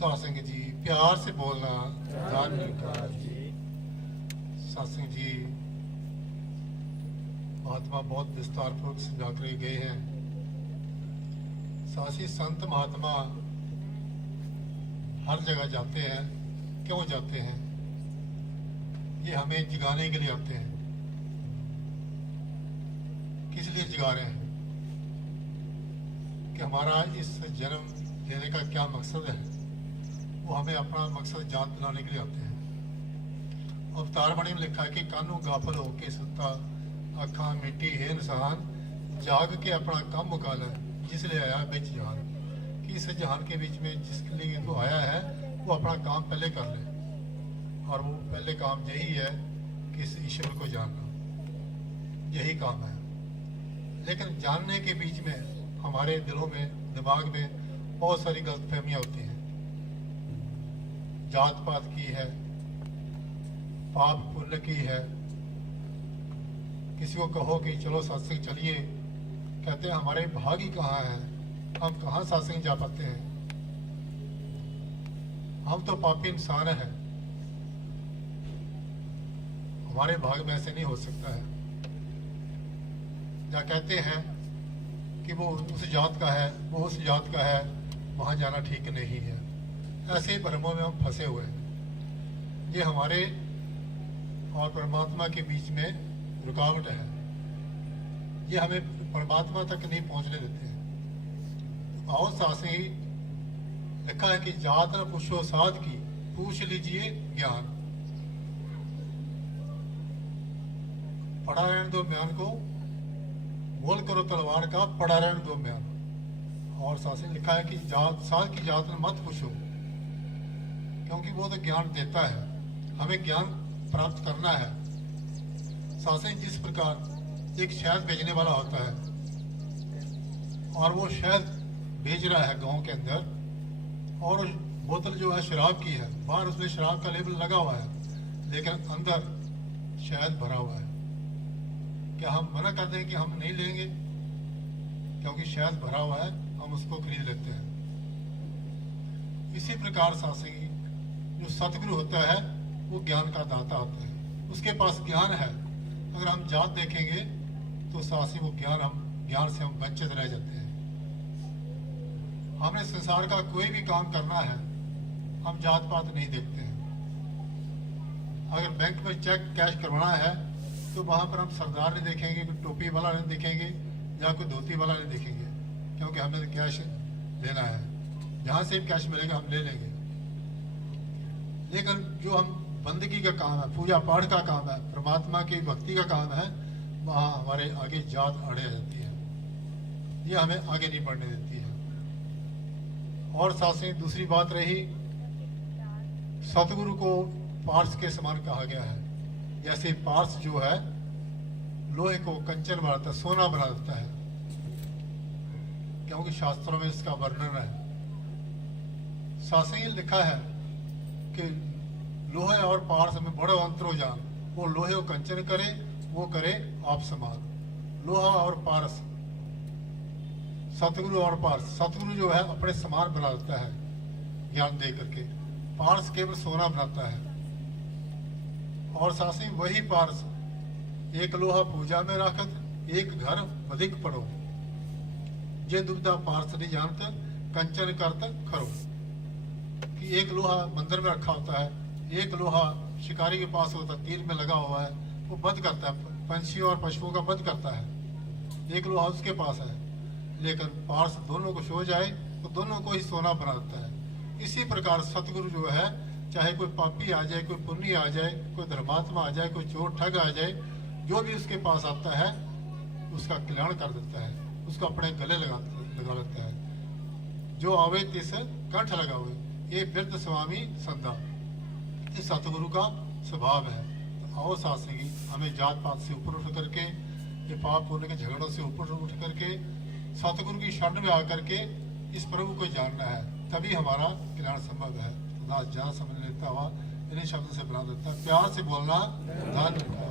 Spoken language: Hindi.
सत्संग जी, प्यार से बोलना। धन्यवाद जी। सत्संग जी, महात्मा बहुत विस्तार पूर्वक समझा कर गए हैं। सासी संत महात्मा हर जगह जाते हैं। क्यों जाते हैं? ये हमें जगाने के लिए आते हैं। किस लिए जगा रहे हैं? कि हमारा इस जन्म लेने का क्या मकसद है, वो हमें अपना मकसद याद दिलाने के लिए आते हैं। अवतार बाणी में लिखा है कि कानू गाफल होके सुता, अखा मिट्टी है इंसान, जाग के अपना काम मुका ले, जिसलिए आया बिच जहान। कि इस जहान के बीच में जिसके लिए वो आया है, वो अपना काम पहले कर ले। और वो पहले काम यही है कि इस ईश्वर को जानना, यही काम है। लेकिन जानने के बीच में हमारे दिलों में, दिमाग में बहुत सारी गलतफहमियां होती हैं। जात पात की है, पाप पुण्य की है। किसी को कहो कि चलो सत्संग चलिए, कहते हैं हमारे भाग ही कहाँ है, हम कहाँ सत्संग जा पाते हैं, हम तो पापी इंसान हैं, हमारे भाग में ऐसे नहीं हो सकता है। या कहते हैं कि वो उस जात का है, वो उस जात का है, वहां जाना ठीक नहीं है। ऐसे भ्रमों में हम फंसे हुए हैं। ये हमारे और परमात्मा के बीच में रुकावट है। ये हमें परमात्मा तक नहीं पहुंचने देते हैं। तो आओ सासे ही लिखा है कि जात न पूछो साध की, पूछ लीजिए ज्ञान। पढ़ा रहने दो म्यान को, बोल करो तलवार का, पढ़ा रहने दो म्यान। और सासे लिखा है कि जात साध की जात न मत पूछो, क्योंकि वो तो ज्ञान देता है, हमें ज्ञान प्राप्त करना है। सासे जिस प्रकार एक शहद बेचने वाला होता है और वो शहद बेच रहा है गांव के अंदर, और बोतल जो है शराब की है, बाहर उसमें शराब का लेबल लगा हुआ है, लेकिन अंदर शहद भरा हुआ है। क्या हम मना कर दें कि हम नहीं लेंगे? क्योंकि शहद भरा हुआ है, हम उसको खरीद लेते हैं। इसी प्रकार सासंगी जो सतगुरु होता है, वो ज्ञान का दाता होता है, उसके पास ज्ञान है। अगर हम जात देखेंगे तो सासी वो ज्ञान से हम वंचित रह जाते हैं। हमने संसार का कोई भी काम करना है, हम जात पात नहीं देखते हैं। अगर बैंक में चेक कैश करवाना है तो वहां पर हम सरदार नहीं देखेंगे, कोई टोपी वाला नहीं देखेंगे, या कोई धोती वाला नहीं देखेंगे, क्योंकि हमें तो कैश लेना है। जहां से कैश मिलेगा हम ले लेंगे। लेकिन जो हम बंदगी का काम है, पूजा पाठ का काम है, परमात्मा की भक्ति का काम है, वहां हमारे आगे जात अड़े जाती है। ये हमें आगे नहीं बढ़ने देती है। और साथ से दूसरी बात रही, सतगुरु को पार्स के समान कहा गया है। जैसे पार्स जो है लोहे को कंचन बनाता है, सोना बना देता है, क्योंकि शास्त्रों में इसका वर्णन है। शास्त्र लिखा है कि लोहे और पार्स में बड़ो अंतर हो जान, वो लोहे को कंचन करे, वो करे आप समान। लोहा और पारस, सतगुरु और पारस, सतगुरु जो है अपने समान बना देता है ज्ञान दे करके, पारस केवल सोना बनाता है। और सासी वही पारस, एक लोहा पूजा में रखत, एक घर अधिक पड़ो, जे दुविधा पारस नहीं जानते, कंचन करत खरो। कि एक लोहा मंदिर में रखा होता है, एक लोहा शिकारी के पास होता है, तीर में लगा हुआ है, वो बंद करता है, पंछी और पशुओं का बंद करता है, एक लोहा उसके पास है। लेकिन पार्स दोनों को छो जाए तो दोनों को ही सोना बना देता है। इसी प्रकार सतगुरु जो है, चाहे कोई पापी आ जाए, कोई पुण्य आ जाए, कोई धर्मात्मा आ जाए, कोई चोर ठग आ जाए, जो भी उसके पास आता है उसका कल्याण कर देता है, उसको अपने गले लगा लेता है। जो आवे तिस कंठ लगावे, ये वृद्ध स्वामी संदा, ये सतगुरु का स्वभाव है। तो आओ साथी, हमें जात पात से ऊपर उठ करके, ये पाप पुण्य के झगड़ों से ऊपर उठ करके सतगुरु की शरण में आकर के इस प्रभु को जानना है, तभी हमारा कल्याण संभव है। दास जहाँ समझ लेता हुआ इन्हीं शब्दों से बना देता, प्यार से बोलना। धन्यवाद।